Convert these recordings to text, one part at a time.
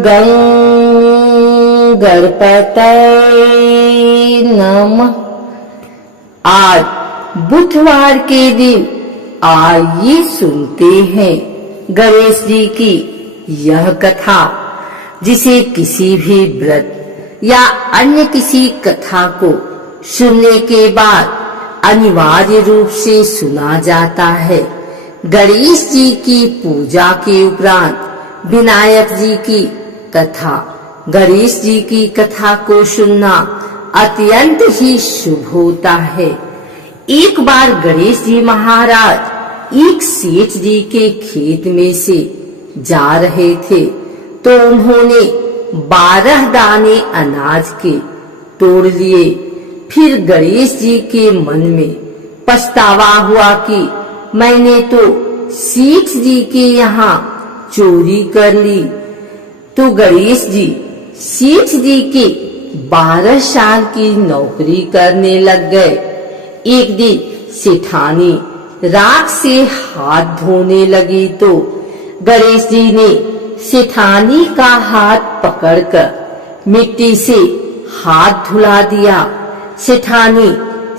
गं गणपतये नमः। आज बुधवार के दिन आइए सुनते हैं गणेश जी की यह कथा, जिसे किसी भी व्रत या अन्य किसी कथा को सुनने के बाद अनिवार्य रूप से सुना जाता है। गणेश जी की पूजा के उपरांत विनायक जी की कथा, गणेश जी की कथा को सुनना अत्यंत ही शुभ होता है। एक बार गणेश जी महाराज एक सेठ जी के खेत में से जा रहे थे, तो उन्होंने 12 दाने अनाज के तोड़ लिए। फिर गणेश जी के मन में पछतावा हुआ कि मैंने तो सेठ जी के यहाँ चोरी कर ली। तो गणेश जी सेठ जी के 12 साल की नौकरी करने लग गए। एक दिन सेठानी राख से हाथ धोने लगी, तो गणेश जी ने सेठानी का हाथ पकड़कर मिट्टी से हाथ धुला दिया। सेठानी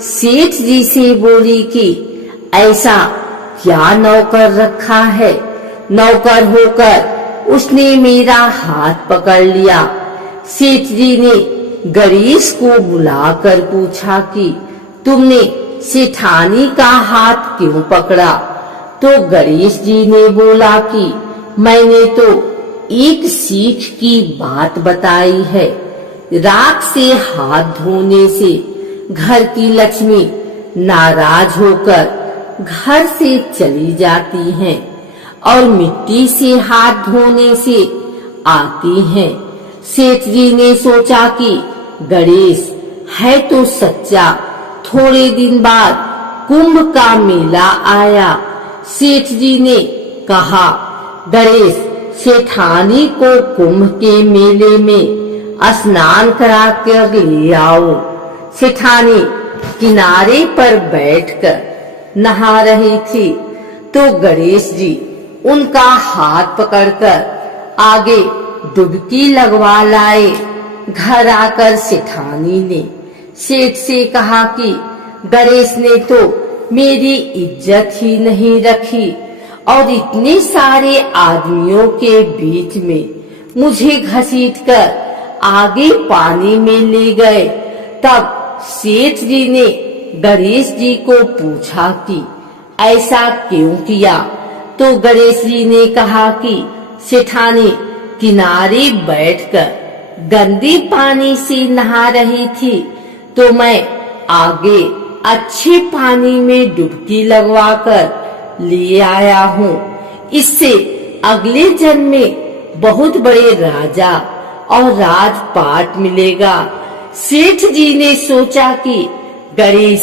सेठ जी से बोली कि ऐसा क्या नौकर रखा है, नौकर होकर उसने मेरा हाथ पकड़ लिया। सेठ जी ने गणेश को बुलाकर पूछा कि तुमने सेठानी का हाथ क्यों पकड़ा? तो गणेश जी ने बोला कि मैंने तो एक सीख की बात बताई है। राख से हाथ धोने से घर की लक्ष्मी नाराज होकर घर से चली जाती हैं और मिट्टी से हाथ धोने से आती हैं। सेठ जी ने सोचा कि गणेश है तो सच्चा। थोड़े दिन बाद कुंभ का मेला आया। सेठ जी ने कहा, गणेश सेठानी को कुंभ के मेले में स्नान करा कर ले आओ। सेठानी किनारे पर बैठकर नहा रही थी, तो गणेश जी उनका हाथ पकड़कर आगे डुबकी लगवा लाए। घर आकर सेठानी ने सेठ से कहा कि गणेश ने तो मेरी इज्जत ही नहीं रखी और इतने सारे आदमियों के बीच में मुझे घसीटकर आगे पानी में ले गए। तब सेठ जी ने गणेश जी को पूछा कि ऐसा क्यों किया? तो गणेश जी ने कहा कि सेठानी किनारे बैठकर गंदे पानी से नहा रही थी, तो मैं आगे अच्छे पानी में डुबकी लगवाकर ले आया हूँ। इससे अगले जन्म में बहुत बड़े राजा और राजपाट मिलेगा। सेठ जी ने सोचा कि गणेश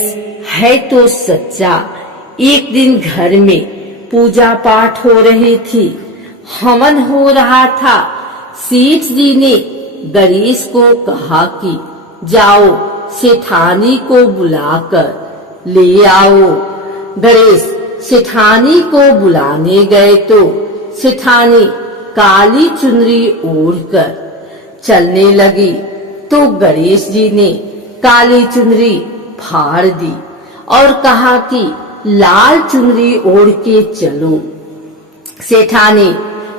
है तो सच्चा। एक दिन घर में पूजा पाठ हो रही थी, हवन हो रहा था। सेठ जी ने गणेश को कहा कि जाओ सेठानी को बुलाकर ले आओ। गणेश सेठानी को बुलाने गए, तो सेठानी काली चुनरी ओढ़कर चलने लगी। तो गणेश जी ने काली चुनरी फाड़ दी और कहा कि लाल चुनरी ओढ़ के चलो। सेठानी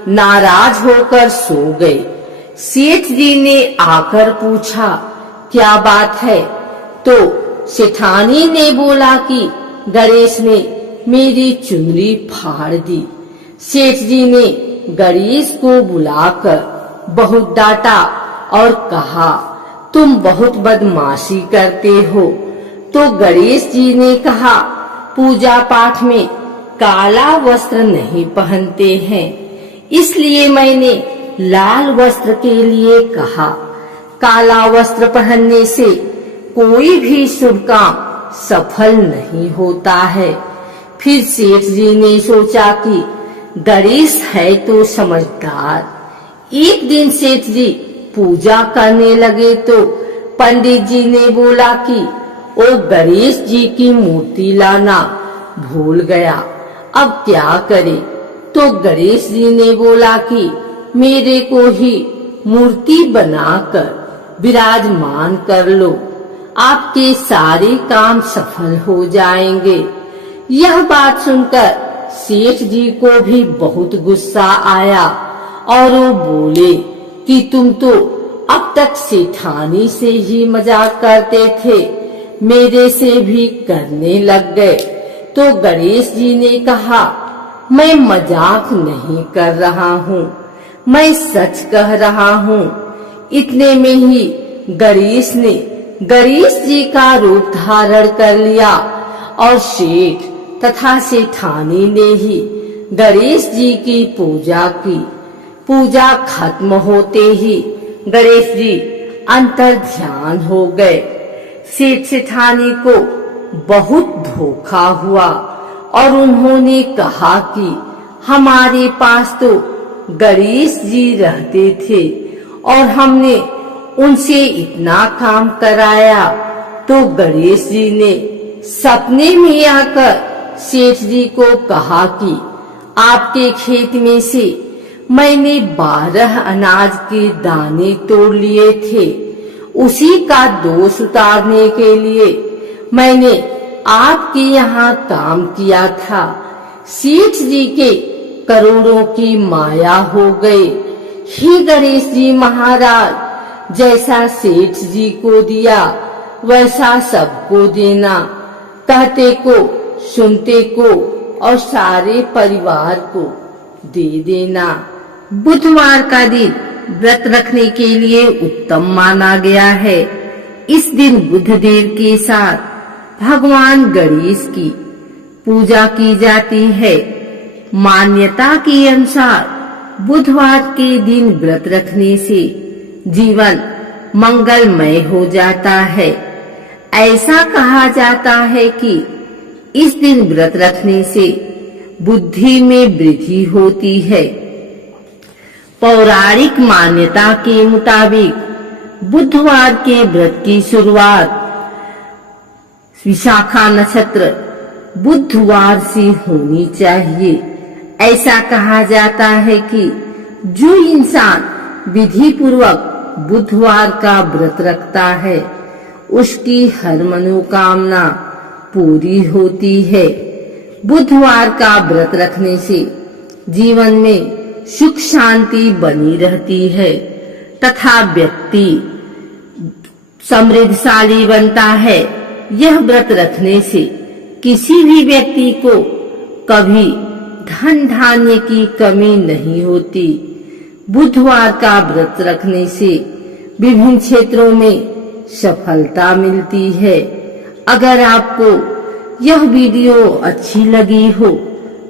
नाराज होकर सो गए। सेठ जी ने आकर पूछा, क्या बात है? तो सेठानी ने बोला कि गणेश ने मेरी चुनरी फाड़ दी। सेठ जी ने गणेश को बुलाकर बहुत डांटा और कहा, तुम बहुत बदमाशी करते हो। तो गणेश जी ने कहा, पूजा पाठ में काला वस्त्र नहीं पहनते हैं, इसलिए मैंने लाल वस्त्र के लिए कहा। काला वस्त्र पहनने से कोई भी शुभ काम सफल नहीं होता है। फिर सेठ जी ने सोचा कि गणेश है तो समझदार। एक दिन सेठ जी पूजा करने लगे, तो पंडित जी ने बोला कि ओ गणेश जी की मूर्ति लाना भूल गया, अब क्या करे? तो गणेश जी ने बोला कि मेरे को ही मूर्ति बनाकर विराजमान कर लो, आपके सारे काम सफल हो जाएंगे। यह बात सुनकर सेठ जी को भी बहुत गुस्सा आया और वो बोले कि तुम तो अब तक सेठानी से ही मजाक करते थे, मेरे से भी करने लग गए। तो गणेश जी ने कहा, मैं मजाक नहीं कर रहा हूँ, मैं सच कह रहा हूँ। इतने में ही गणेश ने गणेश जी का रूप धारण कर लिया और सेठ तथा सेठानी ने ही गणेश जी की पूजा की। पूजा खत्म होते ही गणेश जी अंतर ध्यान हो गए। सेठ सेठानी को बहुत धोखा हुआ और उन्होंने कहा कि हमारे पास तो गणेश जी रहते थे और हमने उनसे इतना काम कराया। तो गणेश जी ने सपने में आकर सेठ जी को कहा कि आपके खेत में से मैंने 12 अनाज के दाने तोड़ लिए थे, उसी का दोष उतारने के लिए मैंने आपके यहाँ काम किया था। सेठ जी के करोड़ों की माया हो गई। हे गणेश जी महाराज, जैसा सेठ जी को दिया वैसा सबको देना, कहते को सुनते को और सारे परिवार को दे देना। बुधवार का दिन व्रत रखने के लिए उत्तम माना गया है। इस दिन बुधदेव के साथ भगवान गणेश की पूजा की जाती है। मान्यता के अनुसार बुधवार के दिन व्रत रखने से जीवन मंगलमय हो जाता है। ऐसा कहा जाता है कि इस दिन व्रत रखने से बुद्धि में वृद्धि होती है। पौराणिक मान्यता के मुताबिक बुधवार के व्रत की शुरुआत विशाखा नक्षत्र बुधवार से होनी चाहिए। ऐसा कहा जाता है कि जो इंसान विधि पूर्वक बुधवार का व्रत रखता है उसकी हर मनोकामना पूरी होती है। बुधवार का व्रत रखने से जीवन में सुख शांति बनी रहती है तथा व्यक्ति समृद्धशाली बनता है। यह व्रत रखने से किसी भी व्यक्ति को कभी धन धान्य की कमी नहीं होती। बुधवार का व्रत रखने से विभिन्न क्षेत्रों में सफलता मिलती है। अगर आपको यह वीडियो अच्छी लगी हो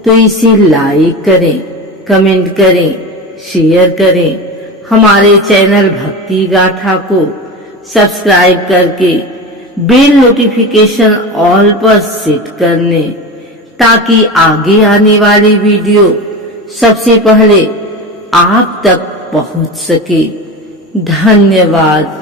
तो इसे लाइक करें, कमेंट करें, शेयर करें। हमारे चैनल भक्ति गाथा को सब्सक्राइब करके बेल नोटिफिकेशन ऑल पर सेट कर लें ताकि आगे आने वाली वीडियो सबसे पहले आप तक पहुंच सके। धन्यवाद।